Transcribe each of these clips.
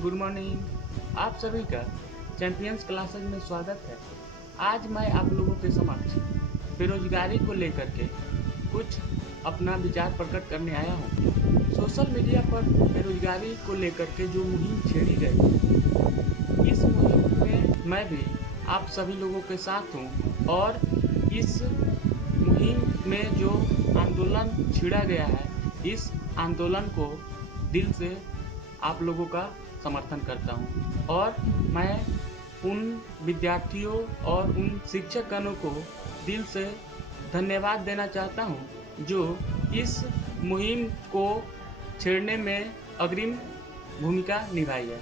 Good morning. आप सभी का चैंपियंस क्लासेज में स्वागत है। आज मैं आप लोगों के समक्ष बेरोजगारी को लेकर के कुछ अपना विचार प्रकट करने आया हूँ। सोशल मीडिया पर बेरोजगारी को लेकर के जो मुहिम छेड़ी गई, इस मुहिम में मैं भी आप सभी लोगों के साथ हूँ और इस मुहिम में जो आंदोलन छिड़ा गया है, इस आंदोलन को दिल से आप लोगों का समर्थन करता हूँ और मैं उन विद्यार्थियों और उन शिक्षकगणों को दिल से धन्यवाद देना चाहता हूँ जो इस मुहिम को छेड़ने में अग्रिम भूमिका निभाई है।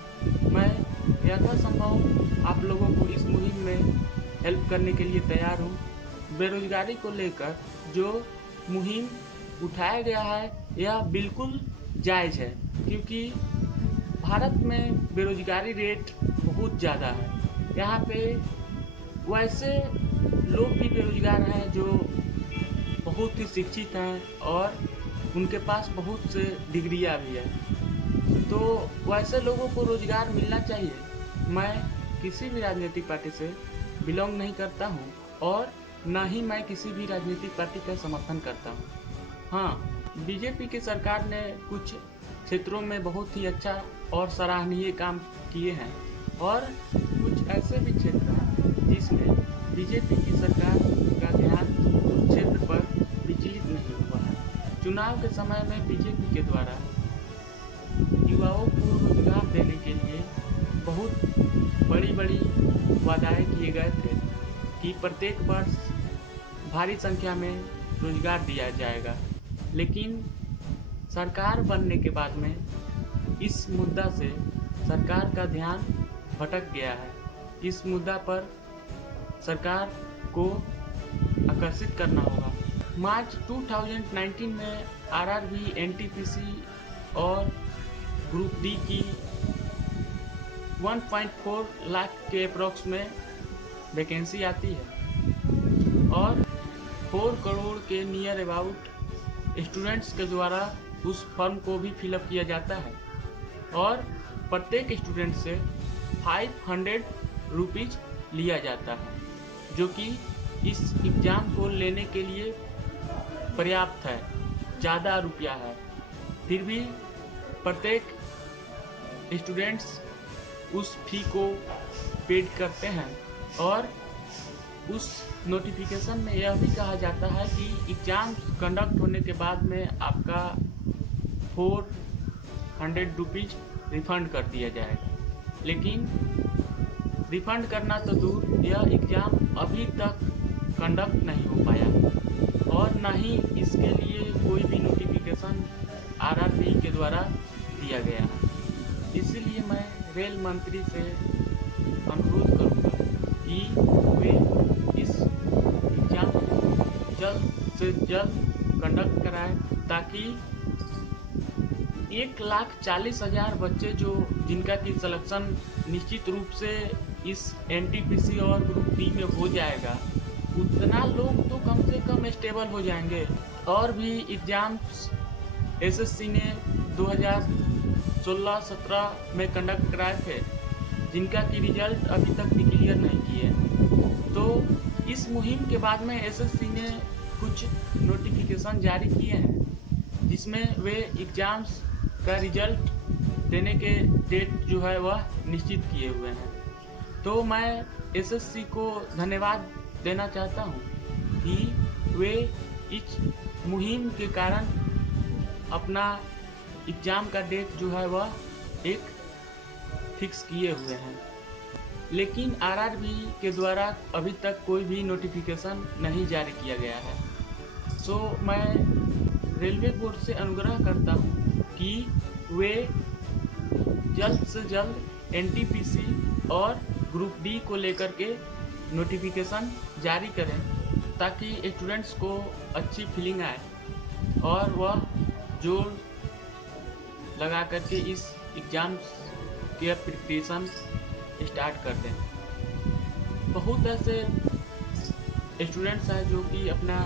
मैं यथासंभव आप लोगों को इस मुहिम में हेल्प करने के लिए तैयार हूँ। बेरोजगारी को लेकर जो मुहिम उठाया गया है यह बिल्कुल जायज़ है, क्योंकि भारत में बेरोजगारी रेट बहुत ज़्यादा है। यहाँ पे वैसे लोग भी बेरोजगार हैं जो बहुत ही शिक्षित हैं और उनके पास बहुत से डिग्रियाँ भी हैं, तो वैसे लोगों को रोज़गार मिलना चाहिए। मैं किसी भी राजनीतिक पार्टी से बिलोंग नहीं करता हूँ और न ही मैं किसी भी राजनीतिक पार्टी का समर्थन करता हूँ। हाँ, बीजेपी की सरकार ने कुछ क्षेत्रों में बहुत ही अच्छा और सराहनीय काम किए हैं और कुछ ऐसे भी क्षेत्र हैं जिसमें बीजेपी की सरकार का ध्यान उस क्षेत्र पर विचलित नहीं हुआ है। चुनाव के समय में बीजेपी के द्वारा युवाओं को रोजगार देने के लिए बहुत बड़ी बड़ी वादाएं किए गए थे कि प्रत्येक वर्ष भारी संख्या में रोजगार दिया जाएगा, लेकिन सरकार बनने के बाद में इस मुद्दा से सरकार का ध्यान भटक गया है। इस मुद्दा पर सरकार को आकर्षित करना होगा। मार्च 2019 में आरआरबी, एनटीपीसी और ग्रुप डी की 1.4 लाख के अप्रॉक्स में वैकेंसी आती है और 4 करोड़ के नियर अबाउट स्टूडेंट्स के द्वारा उस फॉर्म को भी फिलअप किया जाता है और प्रत्येक स्टूडेंट से 500 रुपीज़ लिया जाता है, जो कि इस एग्ज़ाम को लेने के लिए पर्याप्त है, ज़्यादा रुपया है। फिर भी प्रत्येक स्टूडेंट्स उस फी को पेड करते हैं और उस नोटिफिकेशन में यह भी कहा जाता है कि एग्ज़ाम कंडक्ट होने के बाद में आपका 400 रुपीज़ रिफ़ंड कर दिया जाएगा। लेकिन रिफ़ंड करना तो दूर, यह एग्ज़ाम अभी तक कंडक्ट नहीं हो पाया और न ही इसके लिए कोई भी नोटिफिकेशन आरआरबी के द्वारा दिया गया है। इसीलिए मैं रेल मंत्री से अनुरोध करूँगा कि वे इस एग्ज़ाम जल्द से जल्द कंडक्ट कराएं, ताकि 1,40,000 बच्चे जिनका कि सिलेक्शन निश्चित रूप से इस एनटीपीसी और ग्रुप डी में हो जाएगा, उतना लोग तो कम से कम स्टेबल हो जाएंगे। और भी एग्ज़ाम्स एसएससी ने 2016-17 में कंडक्ट कराए थे, जिनका कि रिजल्ट अभी तक डिक्लेयर नहीं किए। तो इस मुहिम के बाद में एसएससी ने कुछ नोटिफिकेशन जारी किए हैं, जिसमें वे एग्ज़ाम्स का रिजल्ट देने के डेट जो है वह निश्चित किए हुए हैं। तो मैं एसएससी को धन्यवाद देना चाहता हूँ कि वे इस मुहिम के कारण अपना एग्ज़ाम का डेट जो है वह एक फिक्स किए हुए हैं। लेकिन आरआरबी के द्वारा अभी तक कोई भी नोटिफिकेशन नहीं जारी किया गया है। सो मैं रेलवे बोर्ड से अनुग्रह करता हूँ कि वे जल्द से जल्द एनटीपीसी और ग्रुप डी को लेकर के नोटिफिकेशन जारी करें, ताकि स्टूडेंट्स को अच्छी फीलिंग आए और वह जोर लगा करके इस एग्ज़ाम्स के प्रिपरेशन स्टार्ट कर दें। बहुत ऐसे स्टूडेंट्स हैं जो कि अपना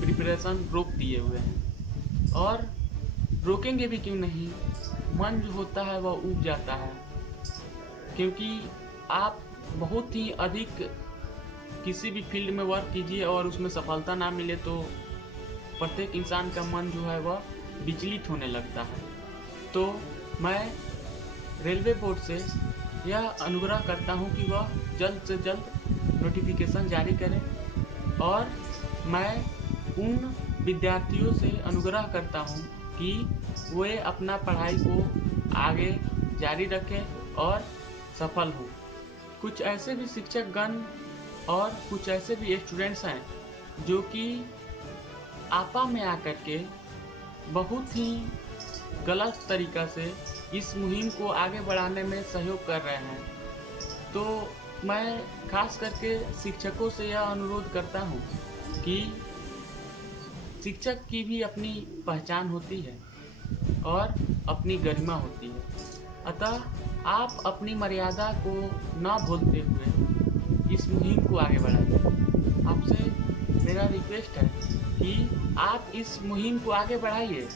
प्रिपरेशन रोक दिए हुए हैं और रोकेंगे भी क्यों नहीं, मन जो होता है वह उब जाता है क्योंकि आप बहुत ही अधिक किसी भी फील्ड में वर्क कीजिए और उसमें सफलता ना मिले तो प्रत्येक इंसान का मन जो है वह विचलित होने लगता है। तो मैं रेलवे बोर्ड से यह अनुग्रह करता हूं कि वह जल्द से जल्द नोटिफिकेशन जारी करें और मैं उन विद्यार्थियों से अनुग्रह करता हूं कि वे अपना पढ़ाई को आगे जारी रखें और सफल हों। कुछ ऐसे भी शिक्षकगण और कुछ ऐसे भी स्टूडेंट्स हैं जो कि आपा में आकर के बहुत ही गलत तरीक़ा से इस मुहिम को आगे बढ़ाने में सहयोग कर रहे हैं। तो मैं खास करके शिक्षकों से यह अनुरोध करता हूं कि शिक्षक की भी अपनी पहचान होती है और अपनी गरिमा होती है। अतः आप अपनी मर्यादा को न भूलते हुए इस मुहिम को आगे बढ़ाइए। आपसे मेरा रिक्वेस्ट है कि आप इस मुहिम को आगे बढ़ाइए,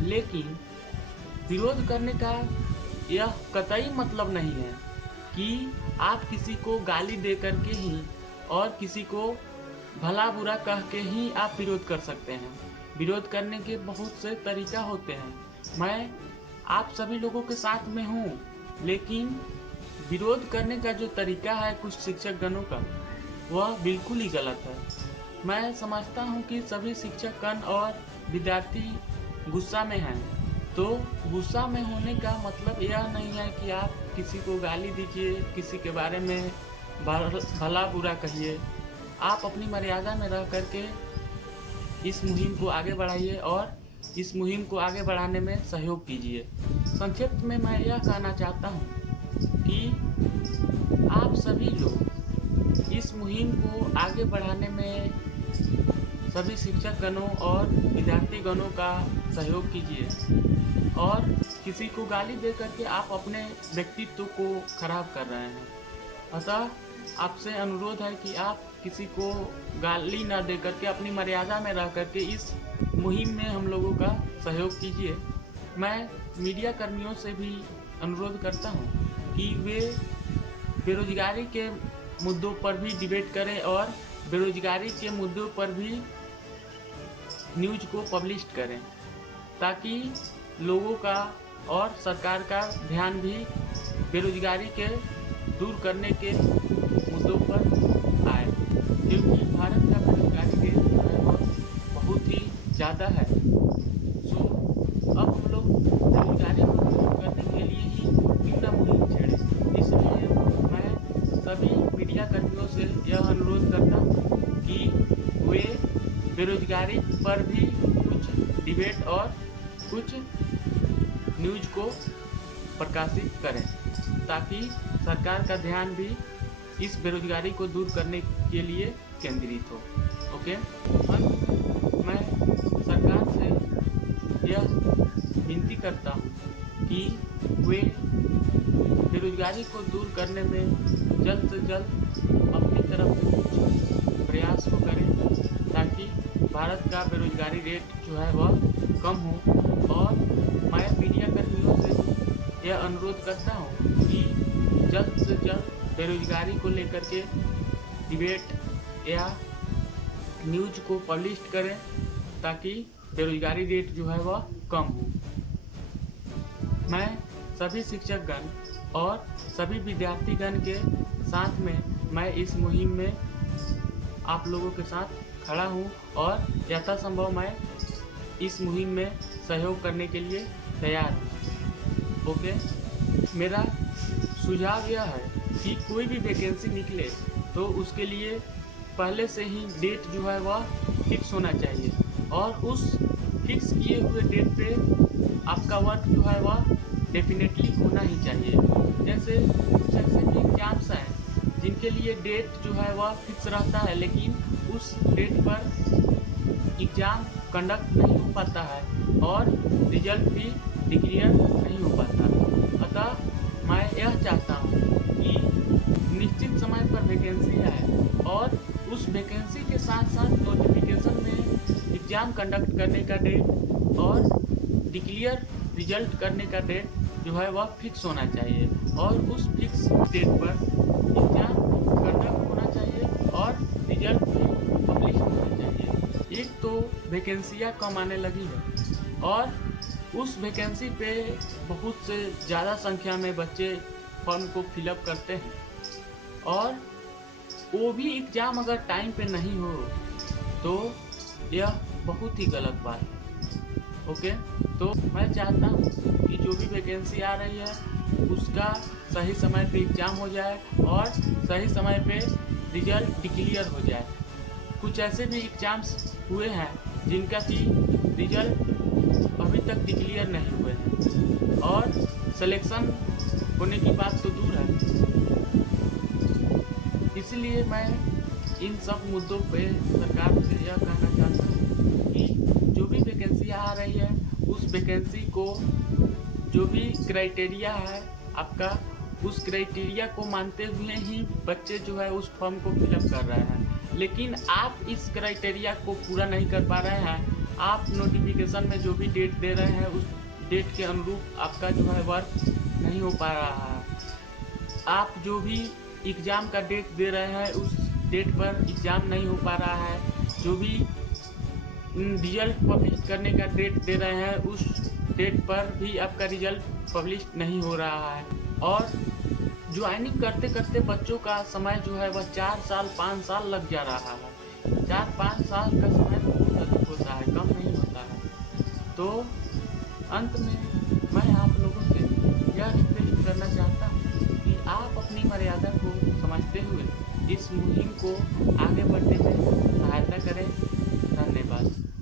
लेकिन विरोध करने का यह कतई मतलब नहीं है कि आप किसी को गाली दे करके ही और किसी को भला बुरा कह के ही आप विरोध कर सकते हैं। विरोध करने के बहुत से तरीका होते हैं। मैं आप सभी लोगों के साथ में हूँ, लेकिन विरोध करने का जो तरीका है कुछ शिक्षकगणों का, वह बिल्कुल ही गलत है। मैं समझता हूँ कि सभी शिक्षकगण और विद्यार्थी गुस्सा में हैं, तो गुस्सा में होने का मतलब यह नहीं है कि आप किसी को गाली दीजिए, किसी के बारे में भला बुरा कहिए। आप अपनी मर्यादा में रह करके इस मुहिम को आगे बढ़ाइए और इस मुहिम को आगे बढ़ाने में सहयोग कीजिए। संक्षिप्त में मैं यह कहना चाहता हूँ कि आप सभी लोग इस मुहिम को आगे बढ़ाने में सभी शिक्षकगणों और विद्यार्थीगणों का सहयोग कीजिए और किसी को गाली दे करके आप अपने व्यक्तित्व को खराब कर रहे हैं। अतः आपसे अनुरोध है कि आप किसी को गाली न दे करके अपनी मर्यादा में रह करके इस मुहिम में हम लोगों का सहयोग कीजिए। मैं मीडिया कर्मियों से भी अनुरोध करता हूं कि वे बेरोजगारी के मुद्दों पर भी डिबेट करें और बेरोजगारी के मुद्दों पर भी न्यूज़ को पब्लिश करें, ताकि लोगों का और सरकार का ध्यान भी बेरोजगारी के दूर करने के मुद्दों पर आए, क्योंकि भारत का बेरोजगारी रेट जो है वो बहुत ही ज़्यादा है। सो अब हम लोग बेरोजगारी को दूर करने के लिए ही क्यों न मुहिम छेड़ें। इसलिए मैं सभी मीडिया कर्मियों से यह अनुरोध करता हूँ कि वे बेरोजगारी पर भी कुछ डिबेट और कुछ न्यूज़ को प्रकाशित करें, ताकि सरकार का ध्यान भी इस बेरोजगारी को दूर करने के लिए केंद्रित हो। ओके, मैं सरकार से यह विनती करता हूँ कि वे बेरोजगारी को दूर करने में जल्द से जल्द अपनी तरफ से कुछ प्रयास को करें, ताकि भारत का बेरोजगारी रेट जो है वह कम हो। और मैं मीडिया कर्मियों से यह अनुरोध करता हूँ कि जल्द से जल्द बेरोजगारी को लेकर के डिबेट या न्यूज़ को पब्लिश करें, ताकि बेरोजगारी रेट जो है वह कम हो। मैं सभी शिक्षकगण और सभी विद्यार्थीगण के साथ में मैं इस मुहिम में आप लोगों के साथ खड़ा हूँ और यथासंभव मैं इस मुहिम में सहयोग करने के लिए तैयार हूँ। ओके, मेरा सुझाव यह है कि कोई भी वैकेंसी निकले तो उसके लिए पहले से ही डेट जो है वह फिक्स होना चाहिए और उस फिक्स किए हुए डेट पे आपका वर्क जो है वह डेफिनेटली होना ही चाहिए। जैसे कुछ ऐसे भी एग्जाम्स हैं जिनके लिए डेट जो है वह फिक्स रहता है, लेकिन उस डेट पर एग्ज़ाम कंडक्ट नहीं हो पाता है और रिजल्ट भी डिक्लेयर नहीं हो पाता। अतः मैं यह चाहता हूँ कि निश्चित समय पर वैकेंसी आए और उस वैकेंसी के साथ साथ नोटिफिकेशन में एग्ज़ाम कंडक्ट करने का डेट और डिक्लेयर रिजल्ट करने का डेट जो है वह फिक्स होना चाहिए और उस फिक्स डेट पर एग्जाम कंडक्ट होना चाहिए और रिजल्ट भी पब्लिश होना चाहिए। एक तो वैकेंसियाँ कम आने लगी है और उस वैकेंसी पे बहुत से ज़्यादा संख्या में बच्चे फॉर्म को फिलअप करते हैं और वो भी एग्ज़ाम अगर टाइम पे नहीं हो तो यह बहुत ही गलत बात है। ओके, तो मैं चाहता हूँ कि जो भी वैकेंसी आ रही है उसका सही समय पे एग्ज़ाम हो जाए और सही समय पे रिजल्ट डिक्लेयर हो जाए। कुछ ऐसे भी एग्ज़ाम्स हुए हैं जिनका कि रिजल्ट अभी तक डिक्लेयर नहीं हुए हैं और सिलेक्शन होने की बात तो दूर है। इसलिए मैं इन सब मुद्दों पे सरकार से यह कहना चाहता हूँ कि जो भी वैकेंसी आ रही है उस वैकेंसी को जो भी क्राइटेरिया है आपका, उस क्राइटेरिया को मानते हुए ही बच्चे जो है उस फॉर्म को फिलअप कर रहे हैं। लेकिन आप इस क्राइटेरिया को पूरा नहीं कर पा रहे हैं। आप नोटिफिकेशन में जो भी डेट दे रहे हैं उस डेट के अनुरूप आपका जो है वर्क नहीं हो पा रहा है। आप जो भी एग्ज़ाम का डेट दे रहे हैं उस डेट पर एग्ज़ाम नहीं हो पा रहा है। जो भी रिजल्ट पब्लिश करने का डेट दे रहे हैं उस डेट पर भी आपका रिजल्ट पब्लिश नहीं हो रहा है और ज्वाइनिंग करते करते बच्चों का समय जो है वह 4 साल 5 साल लग जा रहा है। 4-5 साल का समय बहुत अधिक होता है, कम नहीं होता है। तो अंत में मैं आप लोगों से यह रिक्वेस्ट करना चाहता हूँ कि आप अपनी मर्यादा को समझते हुए इस मुहिम को आगे बढ़ने में सहायता करें